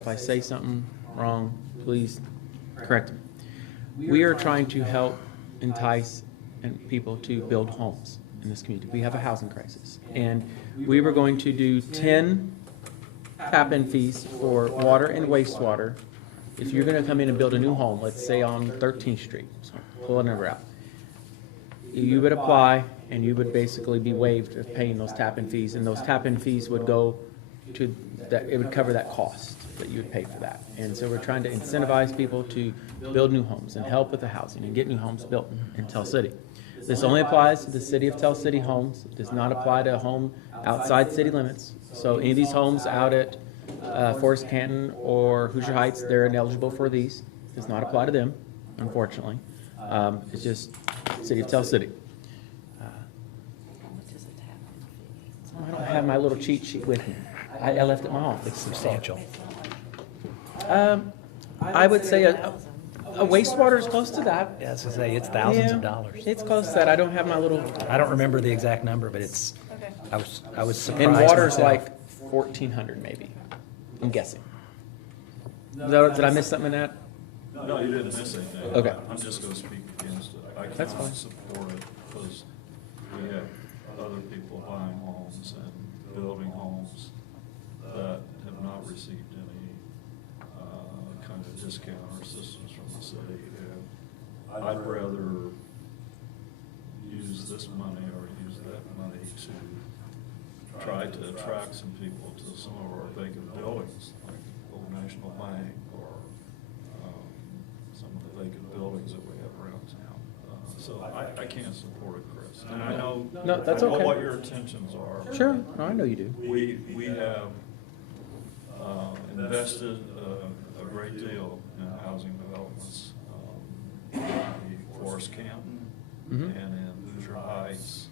If I say something wrong, please correct me. We are trying to help entice people to build homes in this community. We have a housing crisis. And we were going to do 10 tap-in fees for water and wastewater. If you're going to come in and build a new home, let's say on 13th Street, so pull a number out. You would apply and you would basically be waived of paying those tap-in fees, and those tap-in fees would go to that, it would cover that cost that you would pay for that. And so we're trying to incentivize people to build new homes and help with the housing and get new homes built in Tell City. This only applies to the city of Tell City homes. It does not apply to a home outside city limits. So any of these homes out at Forest Canton or Hoosier Heights, they're ineligible for these. It does not apply to them, unfortunately. It's just city of Tell City. I don't have my little cheat sheet with me. I left it at my home. It's substantial. I would say a wastewater is close to that. Yeah, I was gonna say, it's thousands of Yeah, dollars. It's close to that. I don't have my little, I don't remember the exact number, but it's, I was surprised. and water's myself. like 1,400 maybe, I'm guessing. Did I miss something in that? No, you didn't miss anything. Okay. I'm just gonna speak against it. I That's fine. cannot support it because we have other people buying homes and building homes that have not received any kind of discount or assistance from the city. And I'd rather use this money or use that money to try to attract some people to some of our vacant buildings, like Old National Bank or some of the vacant buildings that we have around town. So I can't support it, Chris. And I know, No, that's I know okay. what your intentions are. Sure, no, I know you do. We have invested a great deal in housing developments, in Forest Canton Mhm. and in Hoosier Heights.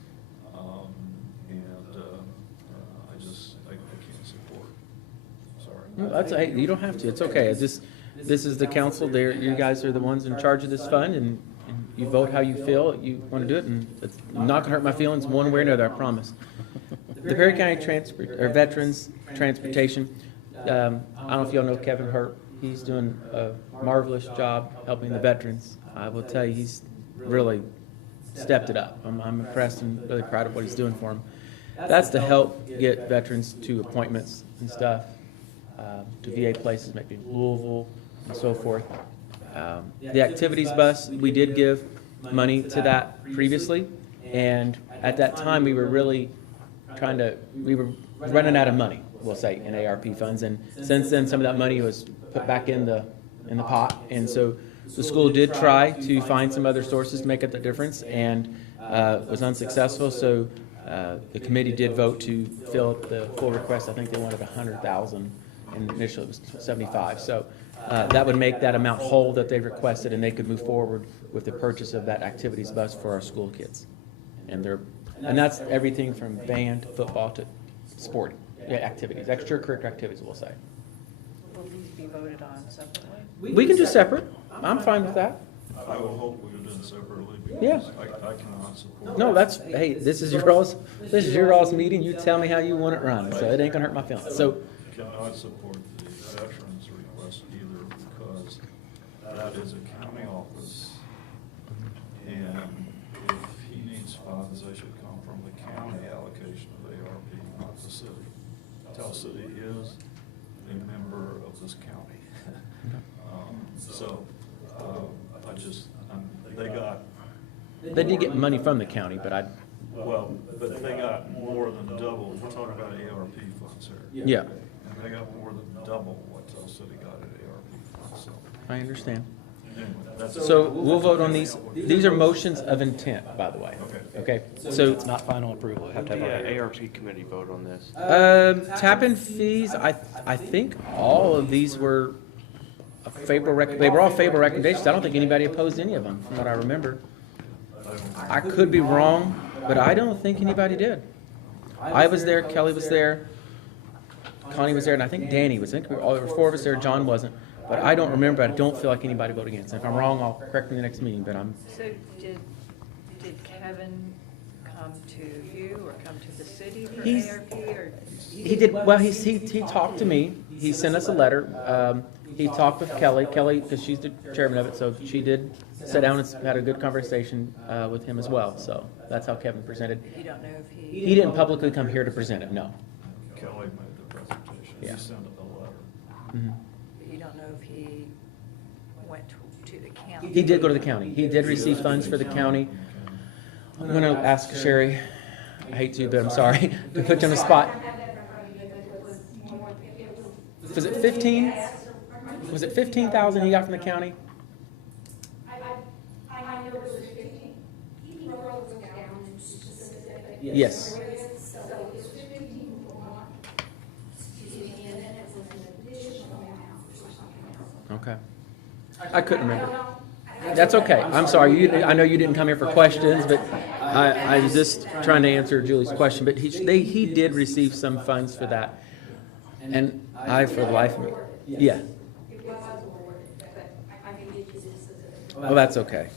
And I can't support it. Sorry. No, that's, hey, you don't have to. It's okay. This is the council. There, you guys are the ones in charge of this fund, and you vote how you feel you want to do it, and it's not gonna hurt my feelings one way or another, I promise. The Perry County Veterans Transportation, I don't know if y'all know Kevin Hurt. He's doing a marvelous job helping the veterans. I will tell you, he's really stepped it up. I'm impressed and really proud of what he's doing for them. That's to help get veterans to appointments and stuff, to VA places, maybe Louisville and so forth. The activities bus, we did give money to that previously, and at that time, we were really we were running out of money, we'll say, in ARP funds, and since then, some of that money was put back in the pot, and so the school did try to find some other sources to make up the difference, and was unsuccessful, so the committee did vote to fill up the full request. I think they wanted 100,000, and initially it was 75, so that would make that amount whole that they requested, and they could move forward with the purchase of that activities bus for our school kids. And that's everything from band, to football, to sport activities, extracurricular activities, we'll say. Will these be voted on separately? We can do separate. I'm fine with that. I would hope we would do it separately Yeah. because I cannot support. No, that's, hey, this is your all's meeting. You tell me how you want it run, so it ain't gonna hurt my feelings. So, Cannot support the veterans request either because that is a county office. And if he needs funds, they should come from the county allocation of ARP, not the city. Tell City is a member of this county. they did get money from the county, but but they got more than double, we're talking about ARP funds here. yeah, And they got more than double what Tell City got at ARP funds, so. I understand. Anyway, that's. So we'll vote on these. These are motions of intent, by the way. Okay, so, It's not final approval, we have to have The our. ARP committee vote on this. tap-in fees, I think all of these were a favorable, they were all favorable recommendations. I don't think anybody opposed any of them, from what I remember. I could be wrong, but I don't think anybody did. I was there, Kelly was there, Connie was there, and I think Danny was. I think there were 4 of us there, John wasn't. But I don't remember, I don't feel like anybody voted against. If I'm wrong, I'll correct me in the next meeting, but I'm, So did Kevin come to you or come to the city for He's- ARP or? He did, well, he talked to me, he sent us a letter, he talked with Kelly, because she's the chairman of it, so she did sit down and had a good conversation, with him as well, so that's how Kevin presented. You don't know if He didn't publicly come here to present it, no. Kelly made the presentation, Yeah. he sent a letter. Mhm. You don't know if he went to the county? He did go to the county, he did receive funds for the county. I'm gonna ask Sherry, I hate to, but I'm sorry, to put you on the spot. Was it 15? Was it 15,000 he got from the county? I know it was 15. He wrote it down to specific. Yes. So it was 15 for one. Excuse me, and then it was an additional amount for something else. Okay. I couldn't remember. That's okay. I'm sorry. I know you didn't come here for questions, but I was just trying to answer Julie's question. But he did receive some funds for that. And for the life of me, yeah. It was awarded, but I can get you the specific. Well, that's okay.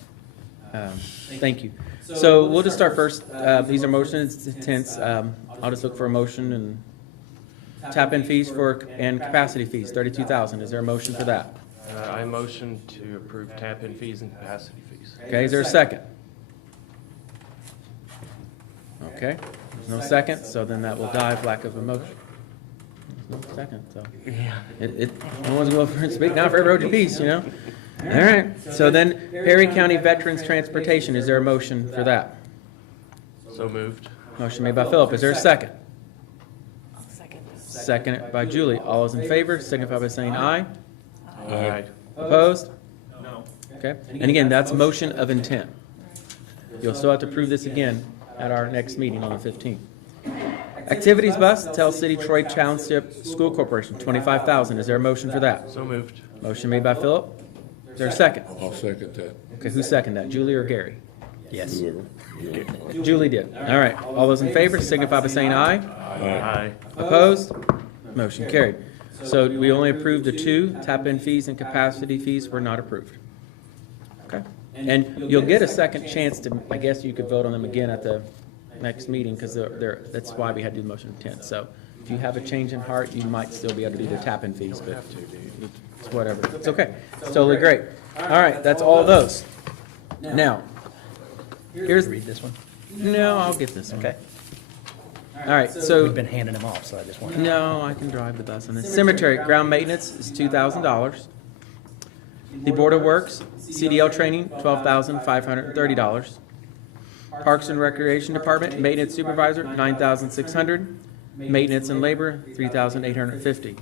Thank you. So we'll just start first. These are motions, intents. I'll just look for a motion and tap-in fees and capacity fees, 32,000. Is there a motion for that? I motion to approve tap-in fees and capacity fees. Okay, is there a second? Okay, there's no second, so then that will die of lack of a motion. There's no second, so. No one's going to speak now for every road to peace, you know? All right, so then Perry County Veterans Transportation, is there a motion for that? So moved. Motion made by Philip, is there a second? I'll second. Second by Julie. All those in favor, signify by saying aye. Aye. Opposed? No. Okay, and again, that's motion of intent. You'll still have to prove this again at our next meeting on the 15th. Activities bus, Tell City Troy Township School Corporation, 25,000. Is there a motion for that? So moved. Motion made by Philip. Is there a second? I'll second that. Okay, who seconded that, Julie or Gary? Yes. Whoever. Julie did. All right, all those in favor signify by saying aye. Aye. Opposed? Motion carried. So we only approved the two, tap-in fees and capacity fees were not approved. Okay? And you'll get a second chance to, I guess you could vote on them again at the next meeting, because that's why we had to do the motion of intent. So if you have a change in heart, you might still be able to do the tap-in fees, but it's whatever. It's okay. It's totally great. All right, that's all of those. Now, here's, Read this one. no, I'll get this one. Okay. All right, so. We've been handing them off, so I just wanted. No, I can drive the bus on this. Cemetery ground maintenance is $2,000. The Board of Works, CDL training, $12,530. Parks and Recreation Department, maintenance supervisor, $9,600. Maintenance and labor, $3,850.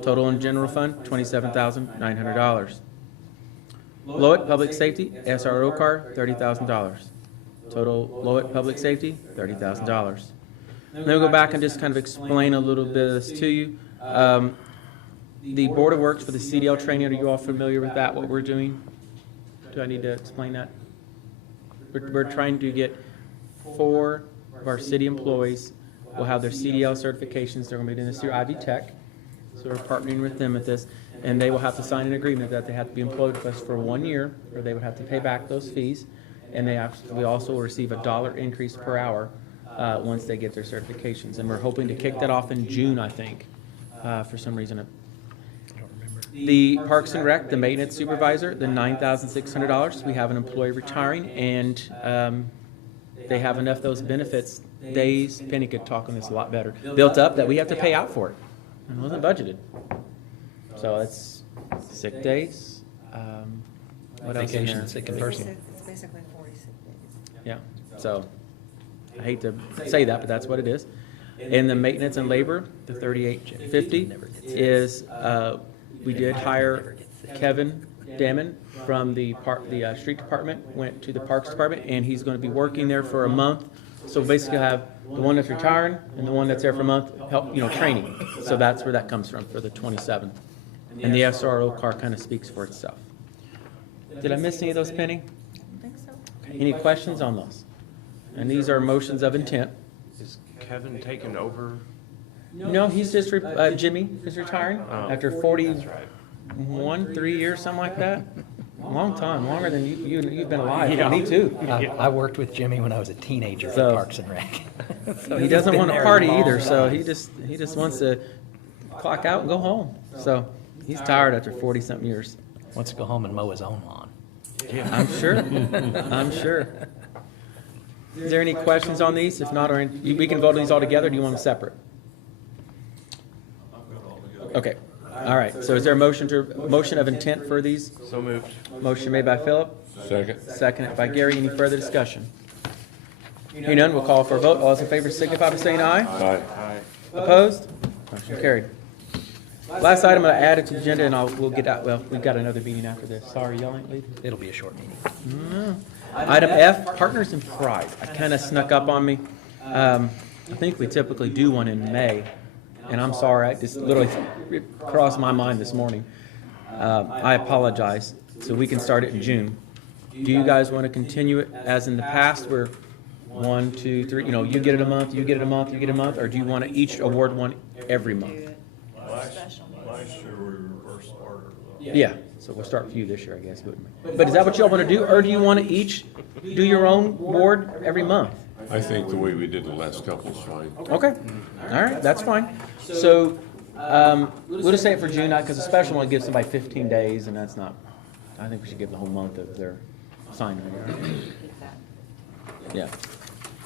Total in general fund, $27,900. Lowett Public Safety, SRO car, $30,000. Total Lowett Public Safety, $30,000. Then we'll go back and just kind of explain a little bit of this to you. The Board of Works for the CDL training, are you all familiar with that, what we're doing? Do I need to explain that? We're trying to get 4 of our city employees will have their CDL certifications. They're going to be doing this through Ivy Tech. So we're partnering with them at this. And they will have to sign an agreement that they have to be employed with us for 1 year, or they would have to pay back those fees. And we also will receive a $1 increase per hour once they get their certifications. And we're hoping to kick that off in June, I think, for some reason. I don't remember. The Parks and Rec, the maintenance supervisor, the $9,600. We have an employee retiring, and they have enough of those benefits days. Penny could talk on this a lot better. Built up that we have to pay out for it, and it wasn't budgeted. So it's sick days. What else in Vacation, there? sick and personal. It's basically 46 days. Yeah, so I hate to say that, but that's what it is. And the maintenance and labor, the $3,850 is, we did hire Kevin Damon from the street department, went to the parks department, and he's going to be working there for a month. So basically I have the one that's retiring and the one that's there for a month, help, training. So that's where that comes from for the 27th. And the SRO car kind of speaks for itself. Did I miss any of those, Penny? I don't think so. Any questions on those? And these are motions of intent. Is Kevin taking over? No, he's just, Jimmy is retiring Oh. after That's 41, right. 3 years, something like that. Long time, longer than you've been alive. Yeah. Me too. I worked with Jimmy when I was a teenager at So- Parks and Rec. So He he's doesn't been want to there a party long either, so time. he just wants to clock out and go home. So he's tired after 40-something years. Wants to go home and mow his own lawn. I'm sure. I'm sure. Is there any questions on these? If not, we can vote on these all together. Or do you want them separate? Okay. All right. So is there a motion of intent for these? So moved. Motion made by Philip, Second. seconded by Gary. Any further discussion? Hearing none, we'll call for a vote. All those in favor signify by saying aye. Aye. Aye. Opposed? Motion carried. Last item, I'm going to add it to the agenda, and we'll get out, well, we've got another meeting after this. Sorry, y'all ain't leaving. It'll be a short meeting. Item F, Partners in Pride. It kind of snuck up on me. I think we typically do one in May, and I'm sorry, I just literally crossed my mind this morning. I apologize. So we can start it in June. Do you guys want to continue it as in the past where 1, 2, 3, you get it a month, you get it a month, you get it a month, or do you want to each award one every Do month? it special meeting. Last year we reversed order though. Yeah, so we'll start with you this year, I guess, wouldn't we? But is that what y'all want to do, or do you want to each do your own award every month? I think the way we did the last couple is fine. Okay, all right, that's fine. So, we'll just say it for June, because a special one gives somebody 15 days, and that's not, I think we should give the whole month of their signing. Yeah.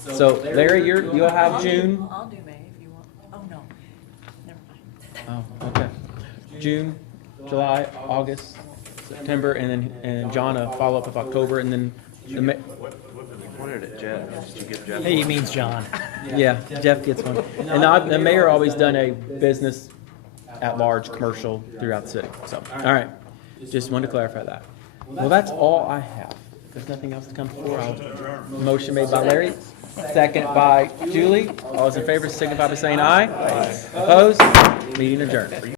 So Larry, you'll have June. I'll do May if you want. Oh, no. Never mind. Oh, okay. June, July, August, September, and John, a follow-up of October, and then the What did it, Jeff? Did you give Jeff? He means John. yeah, Jeff gets one. And the mayor always done a business at large commercial throughout the city. So, all right, just wanted to clarify that. Well, that's all I have. If there's nothing else to come before, motion made by Larry, second by Julie. All those in favor signify by saying aye. Opposed? Meeting adjourned.